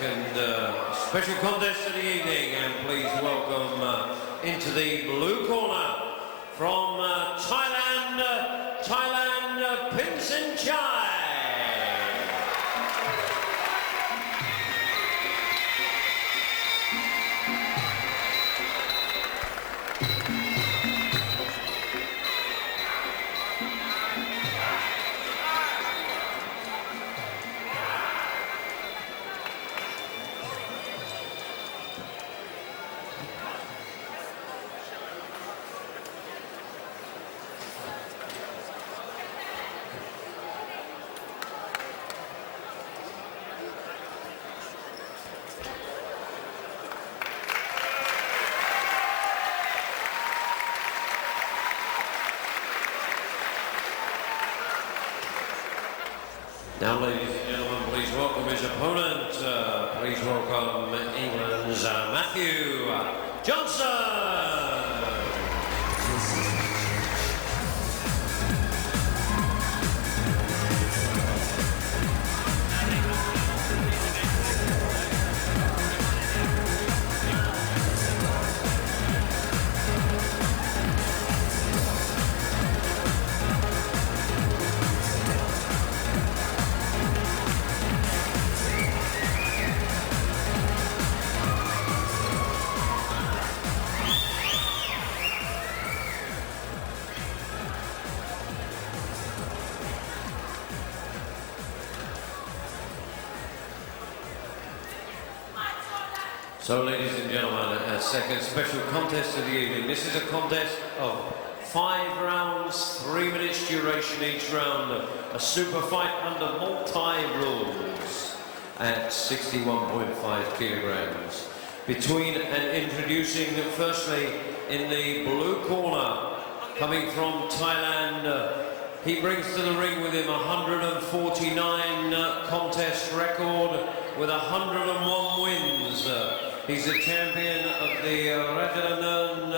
second special contest of the evening, and please welcome into the blue corner from Thailand, Thailand Pinsinchai. Now, ladies and gentlemen, please welcome his opponent. Please welcome England's Matthew Johnson. So, ladies and gentlemen, a second special contest of the evening. This is a contest of 5 rounds, 3 minutes duration each round. A super fight under Muay Thai rules at 61.5 kilograms. Between and introducing, firstly, in the blue corner, coming from Thailand, he brings to the ring with him a 149 contest record with 101 wins. He's a champion of the Rajananan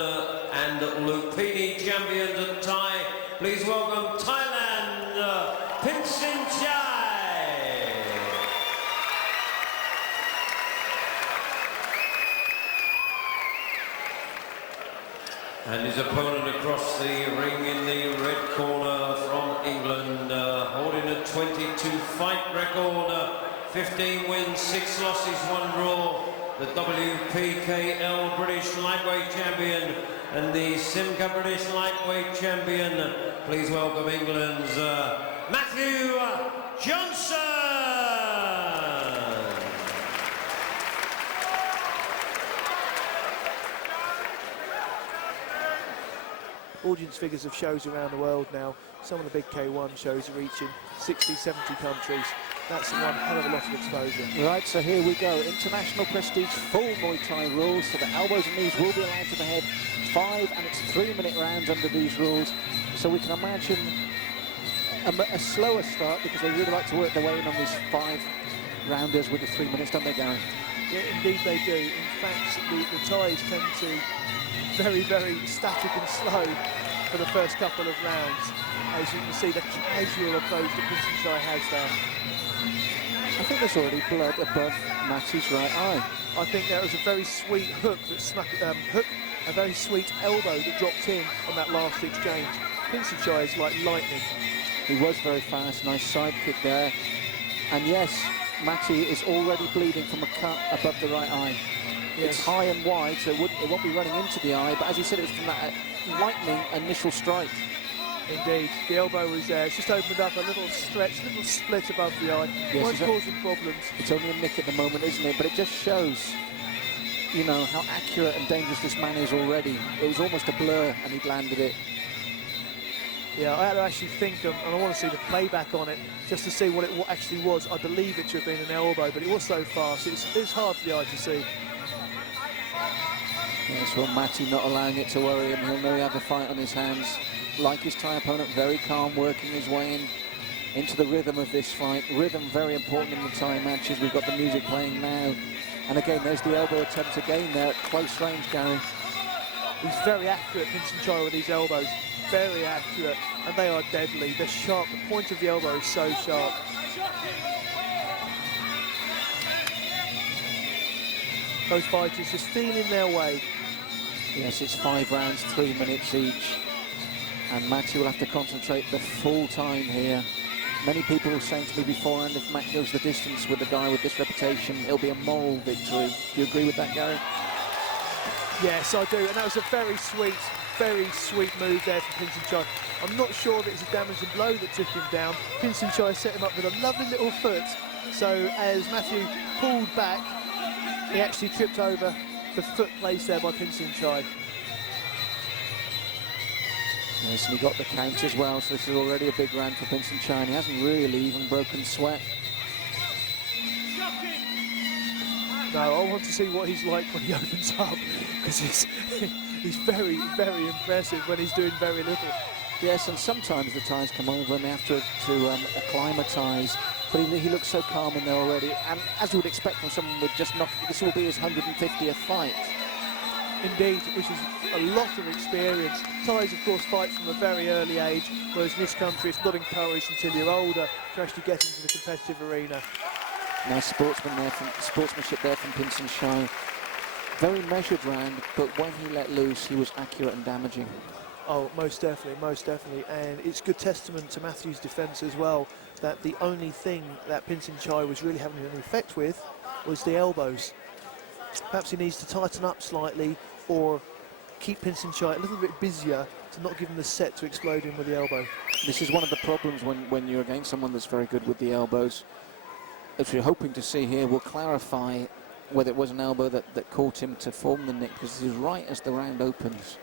and lumpinee champions of Thai. Please welcome Thailand Pinsinchai. And his opponent across the ring in the red corner from England, holding a 22-fight record, 15 wins, 6 losses, 1 draw. The WPKL British Lightweight Champion and the Simca British Lightweight Champion. Please welcome England's Matthew Johnson. Audience figures of shows around the world now. Some of the big K1 shows are reaching 60, 70 countries. That's one hell of a lot of exposure. Right, so here we go. International prestige, full Muay Thai rules. So the elbows and knees will be allowed to the head. 5 and it's 3-minute rounds under these rules. So we can imagine a slower start because they really like to work their way in on these 5-rounders with the 3 minutes, don't they, Gary? Yeah, indeed they do. In fact, the Thais tend to very, very static and slow for the first couple of rounds. As you can see, the casual approach that Pinsinchai has there. I think there's already blood above Matty's right eye. I think there was a very sweet hook that snuck, a very sweet elbow that dropped in on that last exchange. Pinsinchai is like lightning. He was very fast, nice side kick there. And yes, Matty is already bleeding from a cut above the right eye. Yes. It's high and wide, so it won't be running into the eye, but as you said, it was from that lightning initial strike. Indeed, the elbow was there. It's just opened up a little stretch, a little split above the eye. Yes, won't causing problems. It's only a nick at the moment, isn't it? But it just shows, you know, how accurate and dangerous this man is already. It was almost a blur, and he'd landed it. Yeah, I had to actually think of, and I want to see the playback on it, just to see what it actually was. I believe it to have been an elbow, but it was so fast. It's hard for the eye to see. Yes, well, Matty not allowing it to worry him. He'll know he had a fight on his hands. Like his Thai opponent, very calm, working his way into the rhythm of this fight. Rhythm very important in the Thai matches. We've got the music playing now. And again, there's the elbow attempt again there at close range, Gary. He's very accurate, Pinsinchai, with these elbows. Very accurate, and they are deadly. They're sharp. The point of the elbow is so sharp. Both fighters just feeling their way. Yes, it's 5 rounds, 3 minutes each. And Matthew will have to concentrate the full time here. Many people were saying to me beforehand, if Matt goes the distance with a guy with this reputation, it'll be a moral victory. Do you agree with that, Gary? Yes, I do. And that was a very sweet move there from Pinsinchai. I'm not sure that it's a damaging blow that took him down. Pinsinchai set him up with a lovely little foot. So as Matthew pulled back, he actually tripped over the foot placed there by Pinsinchai. Yes, and he got the count as well, so this is already a big round for Pinsinchai, and he hasn't really even broken sweat. No, I want to see what he's like when he opens up, because he's very, very impressive when he's doing very little. Yes, and sometimes the Thais come over and they have to acclimatise, but he looks so calm in there already, and as you would expect from someone with just not, this will be his 150th fight. Indeed, which is a lot of experience. Thais, of course, fight from a very early age, whereas in this country it's not encouraged until you're older to actually get into the competitive arena. Nice sportsmanship there from Pinsinchai. Very measured round, but when he let loose, he was accurate and damaging. Oh, most definitely, and it's good testament to Matthew's defence as well, that the only thing that Pinsinchai was really having an effect with was the elbows. Perhaps he needs to tighten up slightly or keep Pinsinchai a little bit busier to not give him the set to explode him with the elbow. This is one of the problems when you're against someone that's very good with the elbows. As we're hoping to see here, we'll clarify whether it was an elbow that caught him to form the nick, because this is right as the round opens.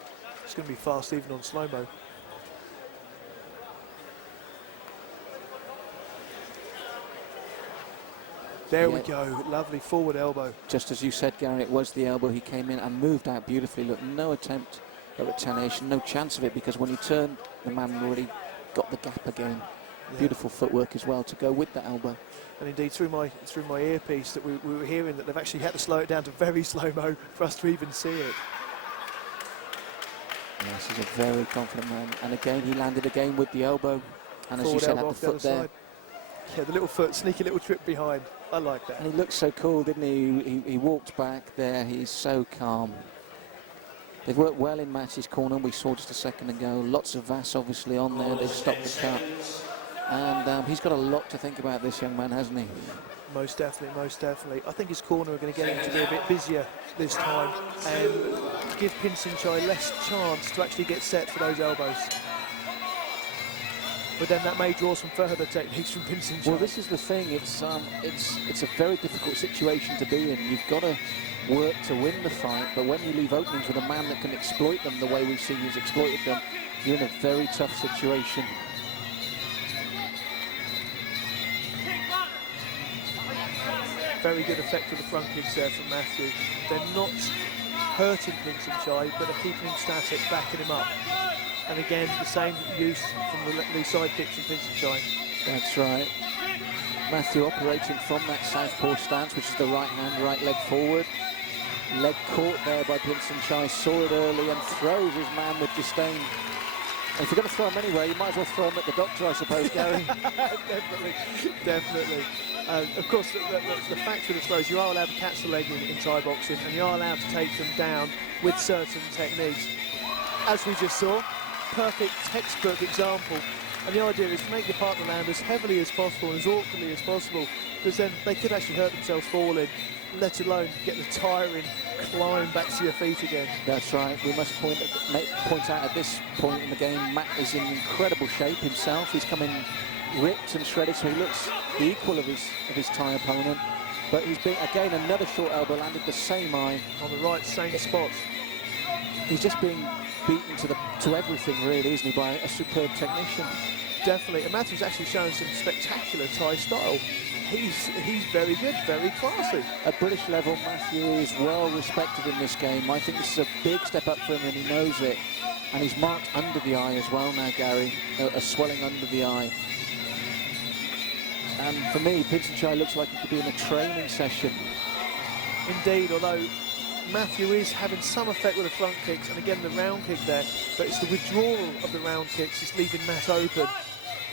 It's going to be fast even on slow-mo. There we go, lovely forward elbow. Just as you said, Gary, it was the elbow. He came in and moved out beautifully. Look, no attempt at retaliation, no chance of it, because when he turned, the man already got the gap again. Yeah. Beautiful footwork as well to go with the elbow. And indeed, through my earpiece, that we were hearing that they've actually had to slow it down to very slow-mo for us to even see it. Yes, he's a very confident man. And again, he landed again with the elbow. And as Forward you said, elbow had the foot there. side. Yeah, the little foot, sneaky little trip behind. I like that. And he looked so cool, didn't he? He walked back there. He's so calm. They've worked well in Matty's corner. We saw just a second ago. Lots of VAS obviously on there. They've stopped the cut. And he's got a lot to think about, this young man, hasn't he? Most definitely. I think his corner are going to get him to be a bit busier this time and give Pinsinchai less chance to actually get set for those elbows. But then that may draw some further techniques from Pinsinchai. Well, this is the thing. It's a very difficult situation to be in. You've got to work to win the fight, but when you leave openings with a man that can exploit them the way we've seen he's exploited them, you're in a very tough situation. Very good effect with the front kicks there from Matthew. They're not hurting Pinsinchai, but they're keeping him static, backing him up. And again, the same use from the side kicks from Pinsinchai. That's right. Matthew operating from that southpaw stance, which is the right hand, right leg forward. Leg caught there by Pinsinchai, saw it early and throws his man with disdain. And if you're going to throw him anyway, you might as well throw him at the doctor, I suppose, Gary. Definitely. Of course, the fact with the throws, you are allowed to catch the leg in Thai boxing, and you are allowed to take them down with certain techniques. As we just saw, perfect textbook example. And the idea is to make your partner land as heavily as possible and as awkwardly as possible, because then they could actually hurt themselves falling, let alone get the tiring climb back to your feet again. That's right. We must point out at this point in the game, Matt is in incredible shape himself. He's coming ripped and shredded, so he looks the equal of his Thai opponent. But he's been, again, another short elbow landed the same eye. On the right, same spot. He's just being beaten to everything, really, isn't he, by a superb technician. Definitely. And Matthew's actually shown some spectacular Thai style. He's very good, very classy. At British level, Matthew is well respected in this game. I think this is a big step up for him, and he knows it. And he's marked under the eye as well now, Gary, a swelling under the eye. And for me, Pinsinchai looks like he could be in a training session. Indeed, although Matthew is having some effect with the front kicks, and again the round kick there, but it's the withdrawal of the round kicks just leaving Matt open.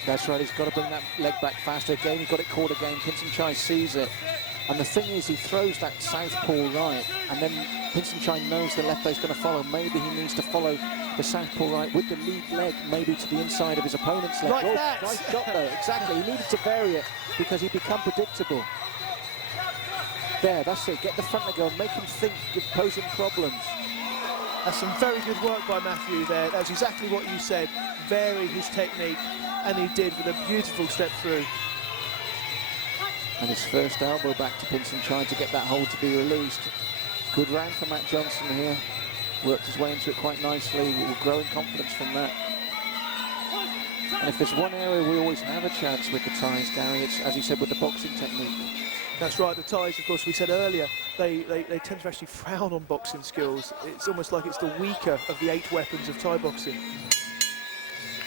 That's right, he's got to bring that leg back faster. Again, he got it caught again. Pinsinchai sees it. And the thing is, he throws that southpaw right, and then Pinsinchai knows the left leg's going to follow. Maybe he needs to follow the southpaw right with the lead leg, maybe to the inside of his opponent's leg. Like that. Nice shot though, exactly. He needed to vary it because he'd become predictable. There, that's it. Get the front leg going, make him think, pose him problems. That's some very good work by Matthew there. That's exactly what you said. Vary his technique, and he did with a beautiful step through. And his first elbow back to Pinsinchai to get that hold to be released. Good round for Matt Johnson here. Worked his way into it quite nicely. With growing confidence from that. And if there's one area we always have a chance with the Thais, Gary, it's, as you said, with the boxing technique. That's right, the Thais, of course, we said earlier, they tend to actually frown on boxing skills. It's almost like it's the weaker of the 8 weapons of Thai boxing.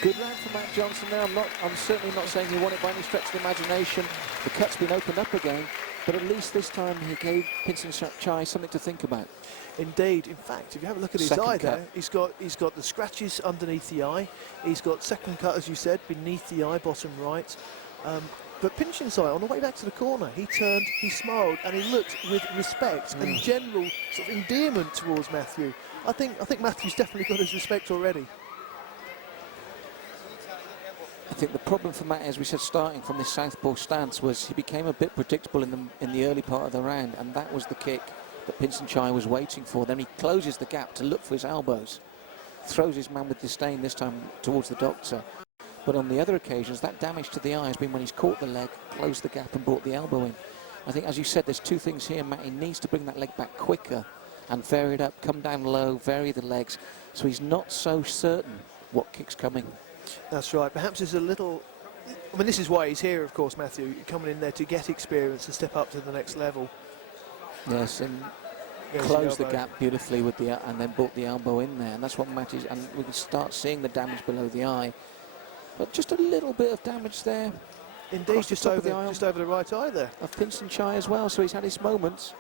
Good round for Matt Johnson there. I'm certainly not saying he won it by any stretch of the imagination. The cut's been opened up again, but at least this time he gave Pinsinchai something to think about. Indeed. In fact, if you have a look at his Second eye cut. there, he's got the scratches underneath the eye. He's got second cut, as you said, beneath the eye, bottom right. But Pinsinchai, on the way back to the corner, he turned, he smiled, and he looked with respect and general sort of endearment towards Matthew. I think Matthew's definitely got his respect already. I think the problem for Matt, as we said, starting from this southpaw stance, was he became a bit predictable in the early part of the round, and that was the kick that Pinsinchai was waiting for. Then he closes the gap to look for his elbows, throws his man with disdain this time towards the doctor. But on the other occasions, that damage to the eye has been when he's caught the leg, closed the gap and brought the elbow in. I think, as you said, there's 2 things here, Matt. He needs to bring that leg back quicker and vary it up, come down low, vary the legs, so he's not so certain what kick's coming. That's right. Perhaps there's a little... I mean, this is why he's here, of course, Matthew, coming in there to get experience and step up to the next level. Yes, and There's closed the elbow. gap beautifully with the and then brought the elbow in there, and that's what Matt is, and we can start seeing the damage below the eye. But just a little bit of damage there. Indeed, Across the just top of over the right eye there. of Pinsinchai as well, so he's had his moments.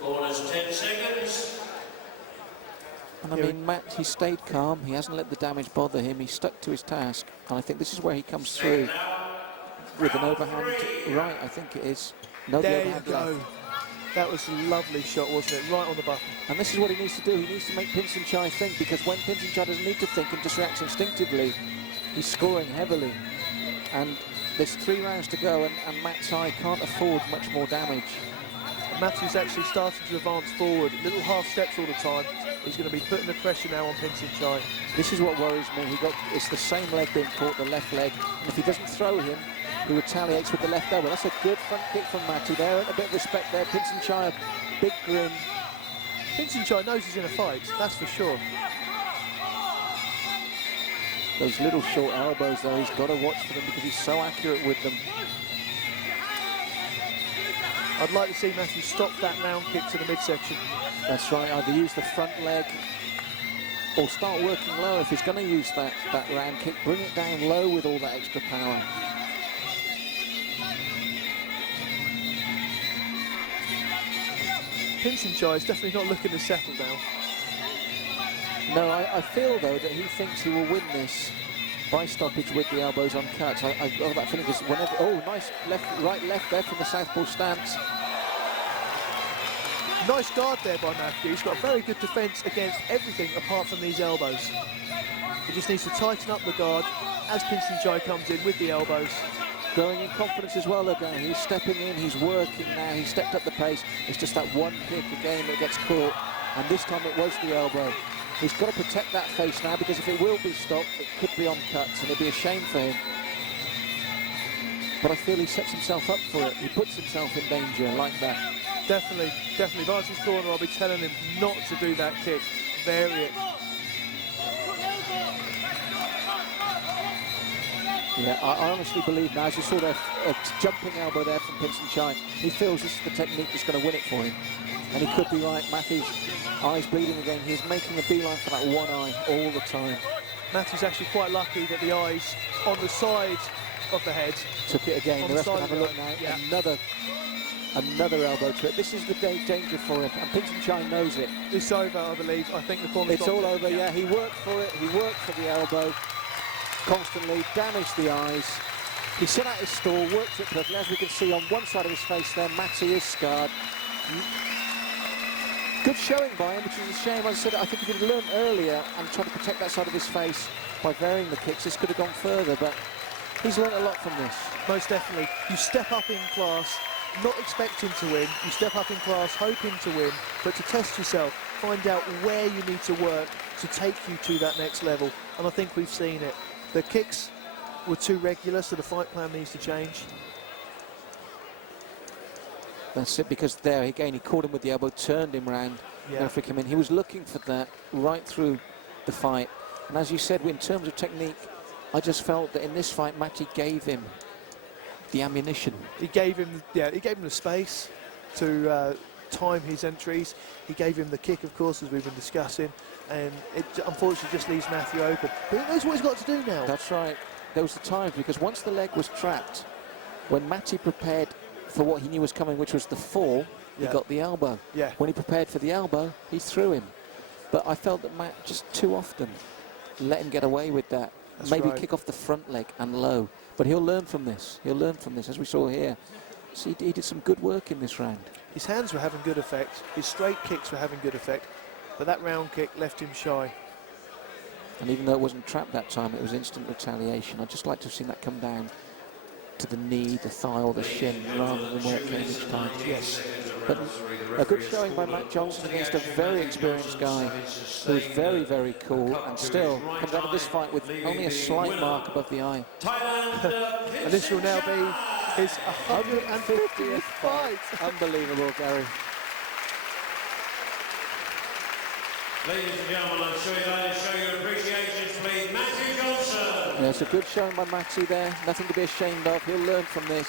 Corners 10 seconds. And I mean, Matt, he stayed calm. He hasn't let the damage bother him. He stuck to his task. And I think this is where he comes through with an overhand right, I think it is. No, There the you overhand go. left. That was a lovely shot, wasn't it? Right on the button. And this is what he needs to do. He needs to make Pinsinchai think, because when Pinsinchai doesn't need to think and just reacts instinctively, he's scoring heavily. And there's 3 rounds to go, and Matt's eye can't afford much more damage. Matthew's actually starting to advance forward. Little half steps all the time. He's going to be putting the pressure now on Pinsinchai. This is what worries me. It's the same leg being caught, the left leg. And if he doesn't throw him, he retaliates with the left elbow. That's a good front kick from Matty there. A bit of respect there. Pinsinchai, a big grin. Pinsinchai knows he's in a fight, that's for sure. Those little short elbows, though, he's got to watch for them because he's so accurate with them. I'd like to see Matthew stop that round kick to the midsection. That's right, either use the front leg or start working low. If he's going to use that round kick, bring it down low with all that extra power. Pinsinchai is definitely not looking to settle down. No, I feel, though, that he thinks he will win this by stoppage with the elbows on cuts. I've got that feeling because whenever... Oh, nice right, left there from the southpaw stance. Nice guard there by Matthew. He's got very good defence against everything apart from these elbows. He just needs to tighten up the guard as Pinsinchai comes in with the elbows. Growing in confidence as well, again. He's stepping in, he's working now, he's stepped up the pace. It's just that one kick again that gets caught, and this time it was the elbow. He's got to protect that face now, because if it will be stopped, it could be on cuts, and it'd be a shame for him. But I feel he sets himself up for it. He puts himself in danger like that. Definitely, definitely. Barty's corner, I'll be telling him not to do that kick. Vary it. Yeah, I honestly believe now, as you saw there, a jumping elbow there from Pinsinchai, he feels this is the technique that's going to win it for him. And he could be right. Matthew's eye's bleeding again. He's making a beeline for that one eye all the time. Matthew's actually quite lucky that the eye's on the side of the head. Took it again. The ref can have a look now. Yeah. Another elbow to it. This is the danger for him, and Pinsinchai knows it. It's over, I believe. I think the corner. It's all over, yeah. He worked for it. He worked for the elbow constantly, damaged the eyes. He set out his stall, worked it perfectly. As we can see on one side of his face there, Matty is scarred. Good showing by him, which is a shame. As I said, I think if he'd learned earlier and tried to protect that side of his face by varying the kicks, this could have gone further, but he's learned a lot from this. Most definitely. You step up in class, not expecting to win. You step up in class, hoping to win, but to test yourself, find out where you need to work to take you to that next level. And I think we've seen it. The kicks were too regular, so the fight plan needs to change. That's it, because there again he caught him with the elbow, turned him round, Yeah. came in. He was looking for that right through the fight. And as you said, in terms of technique, I just felt that in this fight, Matty gave him the ammunition. He gave him, he gave him the space to time his entries. He gave him the kick, of course, as we've been discussing, and it unfortunately just leaves Matthew open. But he knows what he's got to do now. That's right. There was the time, because once the leg was trapped, when Matty prepared for what he knew was coming, which was the fall, he got the elbow. Yeah. When he prepared for the elbow, he threw him. But I felt that Matt just too often let him get away with that. That's Maybe right. kick off the front leg and low. But he'll learn from this. He'll learn from this, as we saw here. So he did some good work in this round. His hands were having good effect. His straight kicks were having good effect. But that round kick left him shy. And even though it wasn't trapped that time, it was instant retaliation. I'd just like to have seen that come down to the knee, the thigh or the shin, rather than where it came each time. Yes. But a good showing by Matt Johnson against a very experienced guy who is very, very cool, and still comes out of this fight with only a slight mark above the eye. And this will now be his 150th fight. Unbelievable, Gary. Ladies and gentlemen, I'm sure you'd like to show your appreciation, please. Matthew Johnson. Yeah, it's a good showing by Matty there. Nothing to be ashamed of. He'll learn from this.